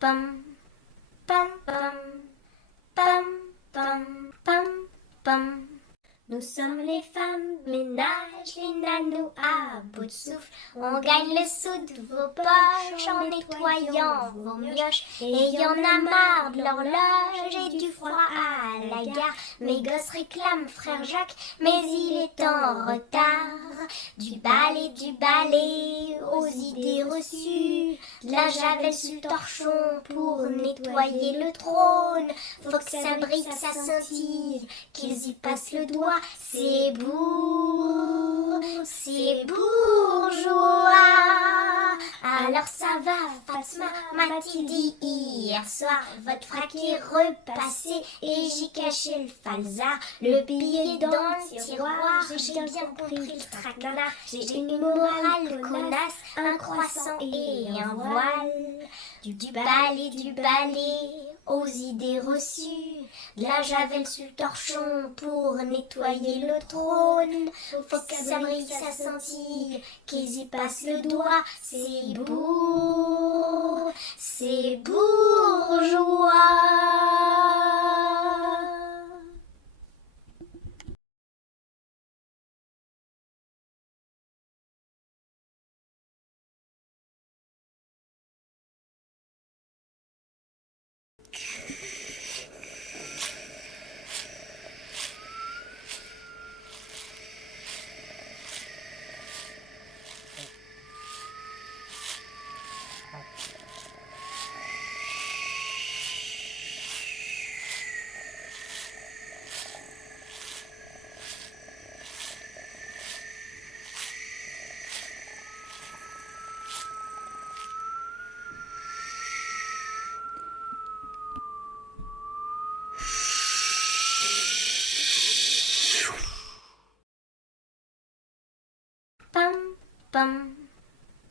pam, pam, pam, pam, pam, pam, pam. Nous sommes les femmes ménage, les nanos à bout de souffle. On gagne le sou de vos poches en nettoyant vos mioches. Et y en a marre de l'horloge et du froid à la gare. Mes gosses réclament frère Jacques, mais il est en retard. Du balai aux idées reçues. De la javel sur le torchon pour nettoyer le trône. Faut que ça brille, que ça scintille, qu'ils y passent le doigt. C'est bourgeois. Alors ça va, Fatma, m'a-t-il dit hier soir. Votre frac est repassé et j'y cachais le falzar. Le billet dans le tiroir, j'ai bien compris le traquenard. J'ai une morale connasse, un croissant et un voile. Du balai aux idées reçues. De la javel sur le torchon pour nettoyer le trône. Faut que ça brille, ça scintille, qu'ils y passent le doigt. C'est bourgeois. Pam, pam,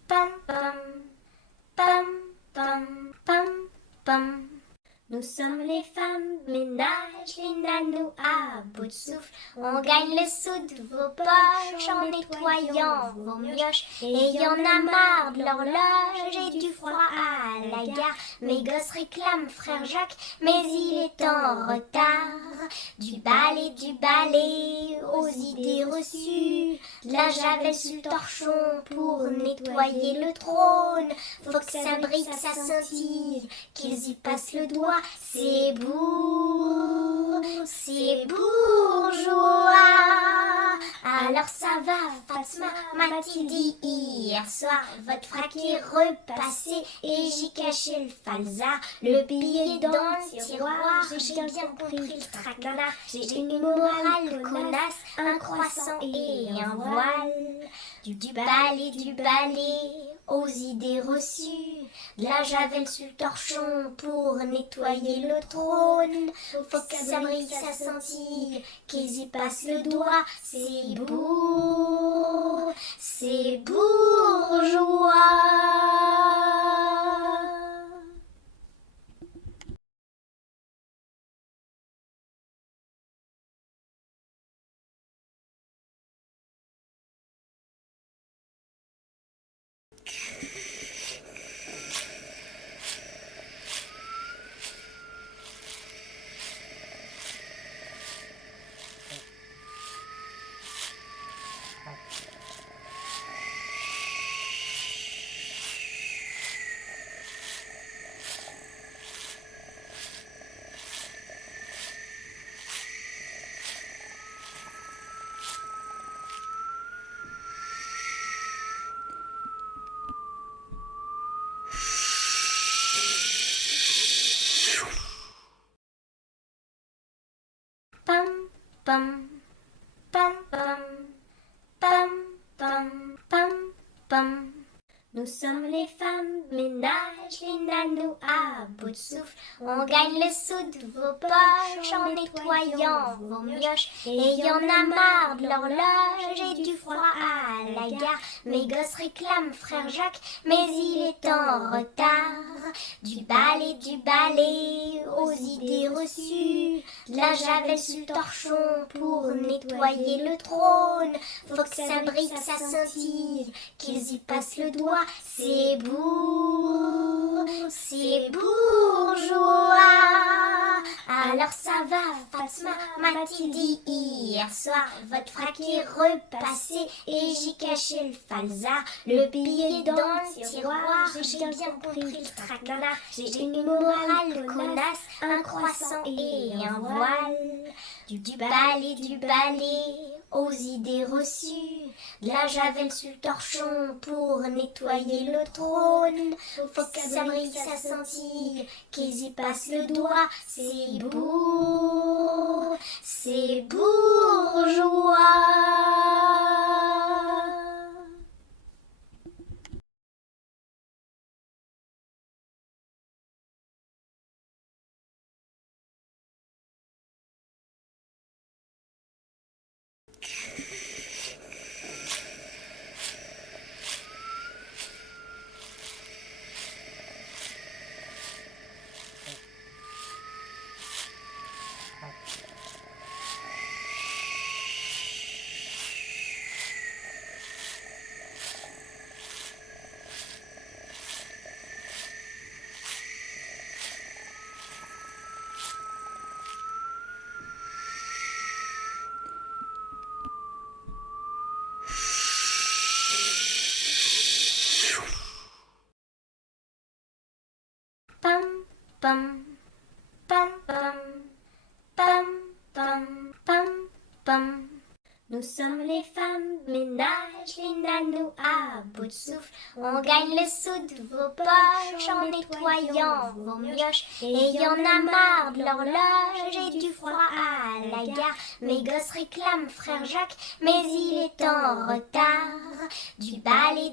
pam, pam, pam, pam, pam, pam. Nous sommes les femmes ménage, les nanos à bout de souffle. On gagne le sou de vos poches en nettoyant vos mioches. Et y en a marre de l'horloge et du froid à la gare. Mes gosses réclament frère Jacques, mais il est en retard. Du balai aux idées reçues. De la javel sur le torchon pour nettoyer le trône. Faut que ça brille, que ça scintille, qu'ils y passent le doigt. C'est bourgeois. Alors ça va, Fatma, m'a-t-il dit hier soir. Votre frac est repassé et j'y cachais le falzar. Le billet dans le tiroir, j'ai bien compris le traquenard. J'ai une morale connasse, un croissant et un voile. Du balai aux idées reçues. De la javel sur le torchon pour nettoyer le trône. Faut que ça brille, ça scintille, qu'ils y passent le doigt. C'est bourgeois. Pam, pam, pam, pam, pam, pam, pam, pam. Nous sommes les femmes ménage, les nanos à bout de souffle. On gagne le sou de vos poches en nettoyant vos mioches. Et y en a marre de l'horloge et du froid à la gare. Mes gosses réclament frère Jacques, mais il est en retard. Du balai aux idées reçues. De la javel sur le torchon pour nettoyer le trône. Faut que ça brille, que ça scintille, qu'ils y passent le doigt. C'est bourgeois. c'est bourgeois. Alors ça va, Fatma, m'a-t-il dit hier soir. Votre frac est repassé et j'y cachais le falzar. Le billet dans le tiroir, j'ai bien compris le traquenard. J'ai une morale connasse, un croissant et un voile. Du balai aux idées reçues. De la javel sur le torchon pour nettoyer le trône. Faut que ça brille, ça scintille, qu'ils y passent le doigt. C'est bourgeois. Pam, pam, pam, pam, pam, pam, pam, pam. Nous sommes les femmes ménage, les nanos à bout de souffle. On gagne le sou de vos poches en nettoyant vos mioches. Et y en a marre de l'horloge et du froid à la gare. Mes gosses réclament frère Jacques, mais il est en retard. Du balai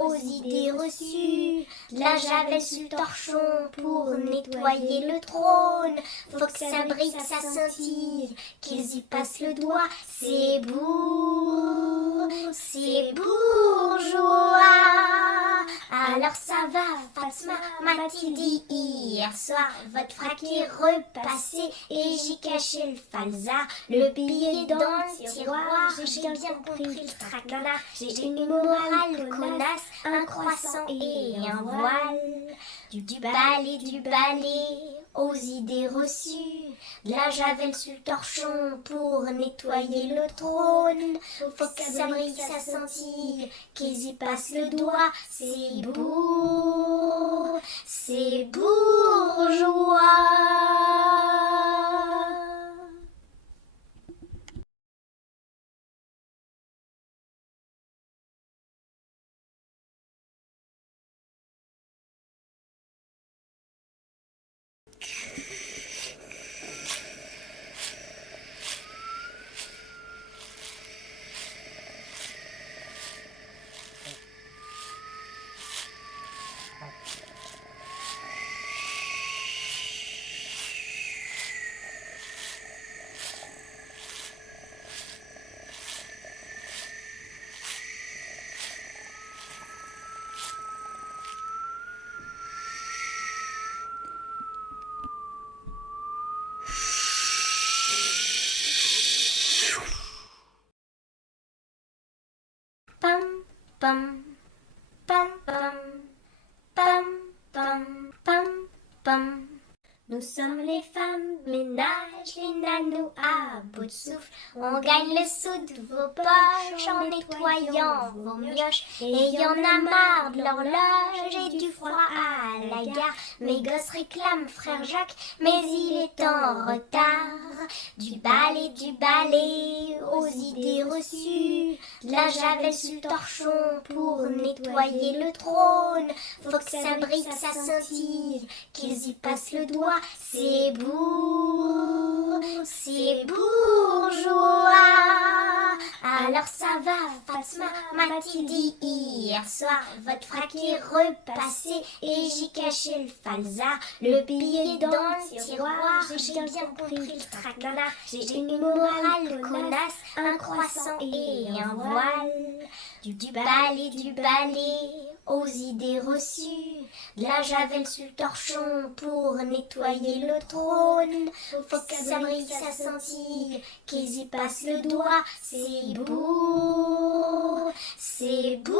aux idées reçues. De la javel sur le torchon pour nettoyer le trône. Faut que ça brille, que ça scintille, qu'ils y passent le doigt. C'est bourgeois. Alors ça va, Fatma, m'a-t-il dit hier soir. Votre frac est repassé et j'y cachais le falzar. Le billet dans le tiroir, j'ai bien compris le traquenard. J'ai une morale connasse, un croissant et un voile. Du balai aux idées reçues. De la javel sur le torchon pour nettoyer le trône. Faut que ça brille, ça scintille, qu'ils y passent le doigt. C'est bourgeois. Pam, pam, pam, pam, pam, pam, pam, pam. Nous sommes les femmes ménage, les nanos à bout de souffle. On gagne le sou de vos poches en nettoyant vos mioches. Et y en a marre de l'horloge et du froid à la gare. Mes gosses réclament frère Jacques, mais il est en retard. Du balai aux idées reçues. De la javel sur le torchon pour nettoyer le trône. Faut que ça brille, que ça scintille, qu'ils y passent le doigt. C'est bourgeois. Alors ça va, Fatma, m'a-t-il dit hier soir. Votre frac est repassé et j'y cachais le falzar. Le billet dans le tiroir, j'ai bien compris le traquenard. J'ai une morale connasse, un croissant et un voile. Du balai aux idées reçues. De la javel sur le torchon pour nettoyer le trône. Faut que ça brille, ça scintille, qu'ils y passent le doigt. C'est bourgeois.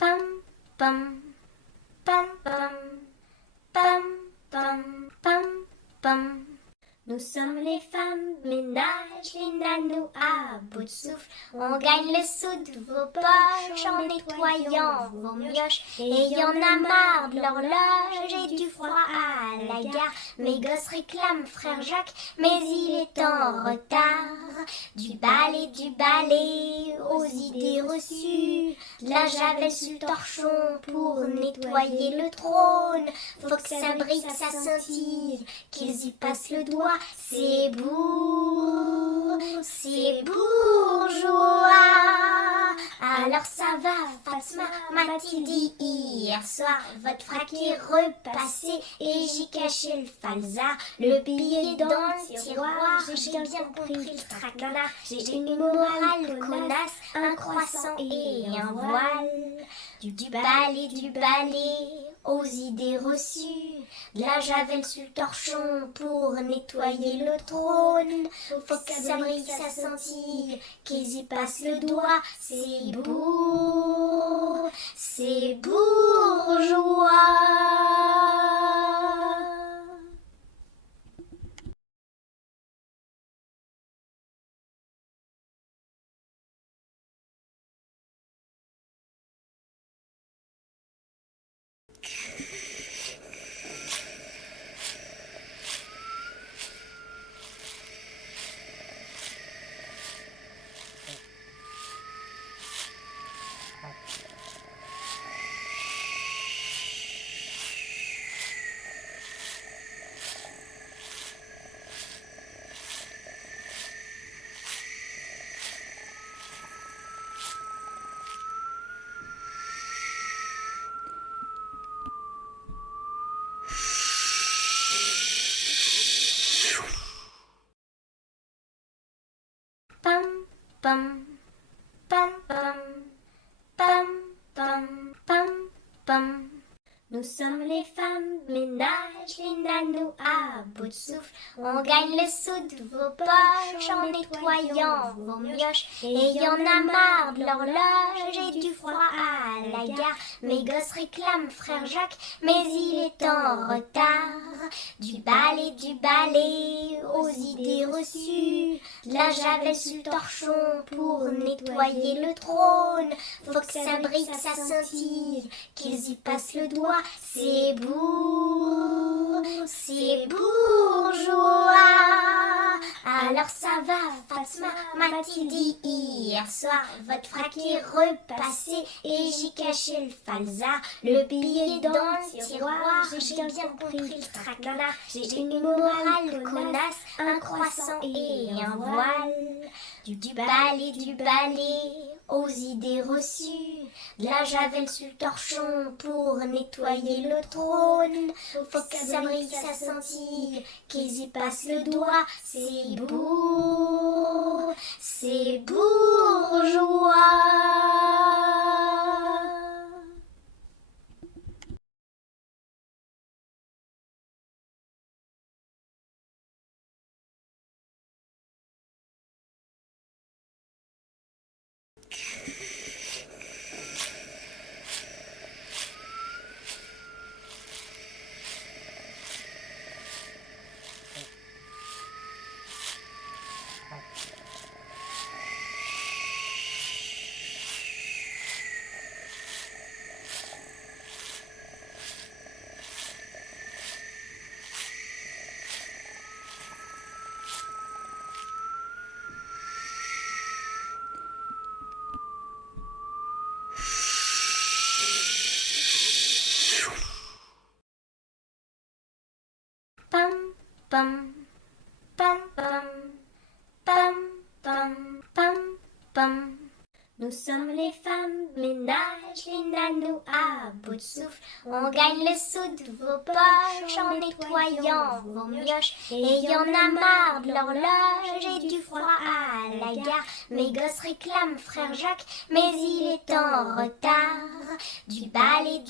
Pam, pam, pam, pam, pam, pam, pam, pam. Nous sommes les femmes ménage, les nanos à bout de souffle. On gagne le sou de vos poches en nettoyant vos mioches. Et y en a marre de l'horloge et du froid à la gare. Mes gosses réclament frère Jacques, mais il est en retard. Du balai aux idées reçues. De la javel sur le torchon pour nettoyer le trône. Faut que ça brille, que ça scintille, qu'ils y passent le doigt. C'est bourgeois. Alors ça va, Fatma, m'a-t-il dit hier soir. Votre frac est repassé et j'y cachais le falzar. Le billet dans le tiroir, j'ai bien compris le traquenard. J'ai une morale connasse, un croissant et un voile. Du balai aux idées reçues. De la javel sur le torchon pour nettoyer le trône. Faut que ça brille, ça scintille, qu'ils y passent le doigt. C'est bourgeois. Pam, pam, pam, pam, pam, pam, pam, pam. Nous sommes les femmes ménage, les nanos à bout de souffle. On gagne le sou de vos poches en nettoyant vos mioches. Et y en a marre de l'horloge et du froid à la gare. Mes gosses réclament frère Jacques, mais il est en retard. Du balai aux idées reçues. De la javel sur le torchon pour nettoyer le trône. Faut que ça brille, que ça scintille, qu'ils y passent le doigt. C'est bourgeois. Alors ça va, Fatma, m'a-t-il dit hier soir. Votre frac est repassé et j'y cachais le falzar. Le billet dans le tiroir, j'ai bien compris le traquenard. J'ai une morale connasse, un croissant et un voile. Du balai aux idées reçues. De la javel sur le torchon pour nettoyer le trône. Faut que ça brille, ça scintille, qu'ils y passent le doigt. C'est bourgeois. Pam, pam, sommes les femmes ménage, les nanos à bout de souffle. On gagne le sou de vos poches en nettoyant vos mioches. Et y en a marre de l'horloge et du froid à la gare. Mes gosses réclament frère Jacques, mais il est en retard. Du balai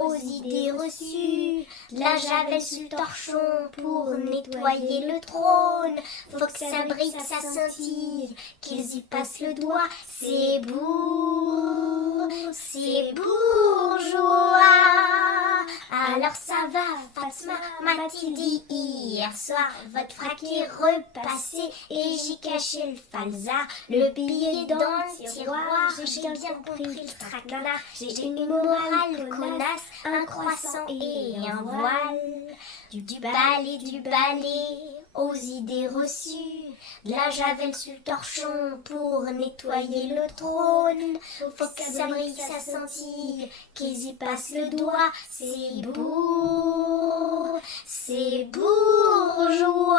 aux idées reçues. De la javel sur le torchon pour nettoyer le trône. Faut que ça brille, que ça scintille, qu'ils y passent le doigt. C'est bourgeois. Alors ça va, Fatma m'a-t-il dit hier soir. Votre frac est repassé et j'y cachais le falzar. Le billet dans le tiroir, j'ai bien compris le traquenard. J'ai une morale connasse, un croissant et un voile. Du balai aux idées reçues. De la javel sur le torchon pour nettoyer le trône. Faut que ça brille, ça scintille, qu'ils y passent le doigt. C'est bourgeois.